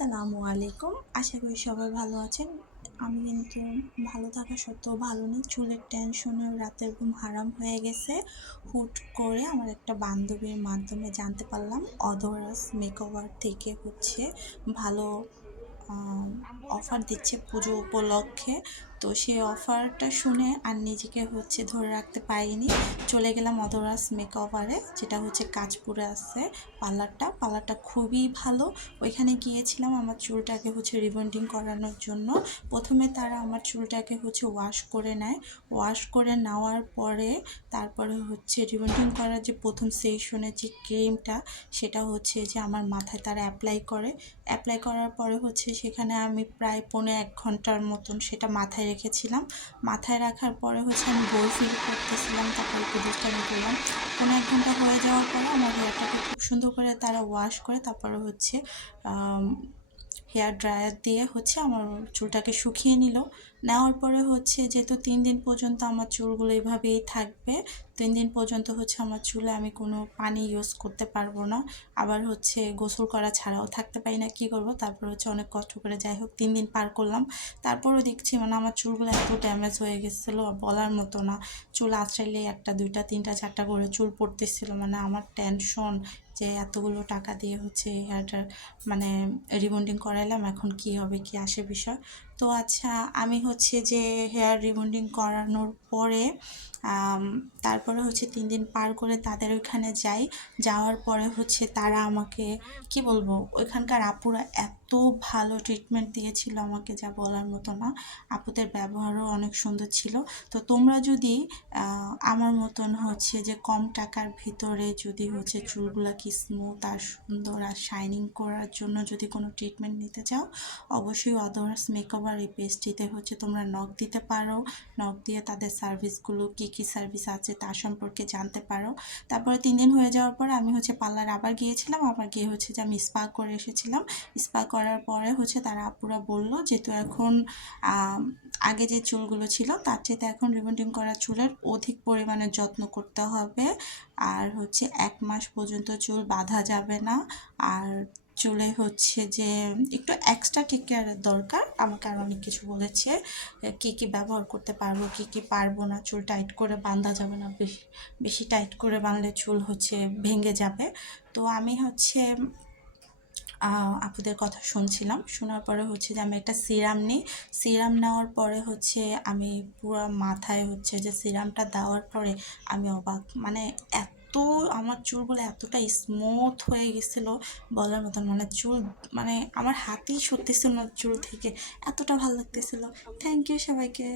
আসসালামু আলাইকুম। আশা করি সবাই ভালো আছেন। আমি কিন্তু ভালো থাকা সত্ত্বেও ভালো নেই। চুলের টেনশনে রাতের ঘুম হারাম হয়ে গেছে। হুট করে আমার একটা বান্ধবীর মাধ্যমে জানতে পারলাম অধরাস মেকওভার থেকে ভালো অফার দিচ্ছে পুজো উপলক্ষে। তো সেই অফারটা শুনে আর নিজেকে ধরে রাখতে পারিনি। চলে গেলাম অধরাস মেকওভারে, যেটা কাঁচপুরে আছে পার্লারটা খুবই ভালো। ওইখানে গিয়েছিলাম আমার চুলটাকে রিবন্ডিং করানোর জন্য। প্রথমে তারা আমার চুলটাকে ওয়াশ করে নেয়। ওয়াশ করে নেওয়ার পরে তারপরে রিবন্ডিং করার যে প্রথম সেশনের যে ক্রিমটা, সেটা যে আমার মাথায় তারা অ্যাপ্লাই করার পরে সেখানে আমি প্রায় 1.5 ঘন্টার মতন সেটা মাথায় রেখেছিলাম। মাথায় রাখার পরে আমি বোর ফিল করতেছিলাম, তারপরে একটু দুষ্টামি করলাম। 1.5 ঘন্টা হয়ে যাওয়ার পরে আমার হেয়ারটাকে খুব সুন্দর করে তারা ওয়াশ করে তারপরে হেয়ার ড্রায়ার দিয়ে আমার চুলটাকে শুকিয়ে নিল। নেওয়ার পরে যেহেতু 3 দিন পর্যন্ত আমার চুলগুলো এভাবেই থাকবে। 3 দিন পর্যন্ত আমার চুলে আমি কোনো পানি ইউজ করতে পারবো না। আবার গোসল করা ছাড়াও থাকতে পারি না, কী করবো। তারপর অনেক কষ্ট করে যাই হোক 3 দিন পার করলাম। তারপরও দেখছি আমার চুলগুলো এত ড্যামেজ হয়ে গেছিলো বলার মতো না। চুল আঁচড়াইলেই 1টা 2টা 3টা 4টা করে চুল পড়তেছিল। আমার টেনশন যে এতগুলো টাকা দিয়ে হেয়ারটা রিবন্ডিং করাইলাম, এখন কি হবে কি আসে বিষয়। তো আচ্ছা, আমি যে হেয়ার রিবন্ডিং করানোর পরে তারপরে 3 দিন পার করে তাদের ওইখানে যাই। যাওয়ার পরে তারা আমাকে কি বলবো, ওইখানকার আপুরা এত ভালো ট্রিটমেন্ট দিয়েছিল আমাকে, যা বলার মতো না। আপুদের ব্যবহারও অনেক সুন্দর ছিল। তো তোমরা যদি আমার মতন যে কম টাকার ভিতরে যদি চুলগুলাকে স্মুথ আর সুন্দর আর শাইনিং করার জন্য যদি কোনো ট্রিটমেন্ট নিতে চাও, অবশ্যই অধরাস মেকওভার এই পেজটিতে তোমরা নক দিতে পারো। নক দিয়ে তাদের সার্ভিসগুলো কী কী সার্ভিস আছে তার সম্পর্কে জানতে পারো। তারপরে 3 দিন হয়ে যাওয়ার পরে আমি পার্লার আবার গিয়েছিলাম। আবার গিয়ে যে আমি স্পা করে এসেছিলাম। স্পা করার পরে তারা আপুরা বলল যেহেতু এখন আগে যে চুলগুলো ছিল তার চেয়ে এখন রিবন্ডিং করা চুলের অধিক পরিমাণে যত্ন করতে হবে। আর 1 মাস পর্যন্ত চুল বাঁধা যাবে না। আর চুলে যে একটু এক্সট্রা টেক কেয়ারের দরকার। আমাকে আর অনেক কিছু বলেছে, কী কী ব্যবহার করতে পারবো, কী কী পারবো না। চুল টাইট করে বাঁধা যাবে না, বেশি বেশি টাইট করে বাঁধলে চুল ভেঙে যাবে। তো আমি আপুদের কথা শুনছিলাম। শোনার পরে যে আমি একটা সিরাম নিই। সিরাম নেওয়ার পরে আমি পুরো মাথায় যে সিরামটা দেওয়ার পরে আমি অবাক। এত আমার চুলগুলো এতটা স্মুথ হয়ে গেছিলো বলার মতন। চুল আমার হাতেই সরতেছিল না চুল থেকে, এতটা ভালো লাগতেছিল। থ্যাংক ইউ সবাইকে।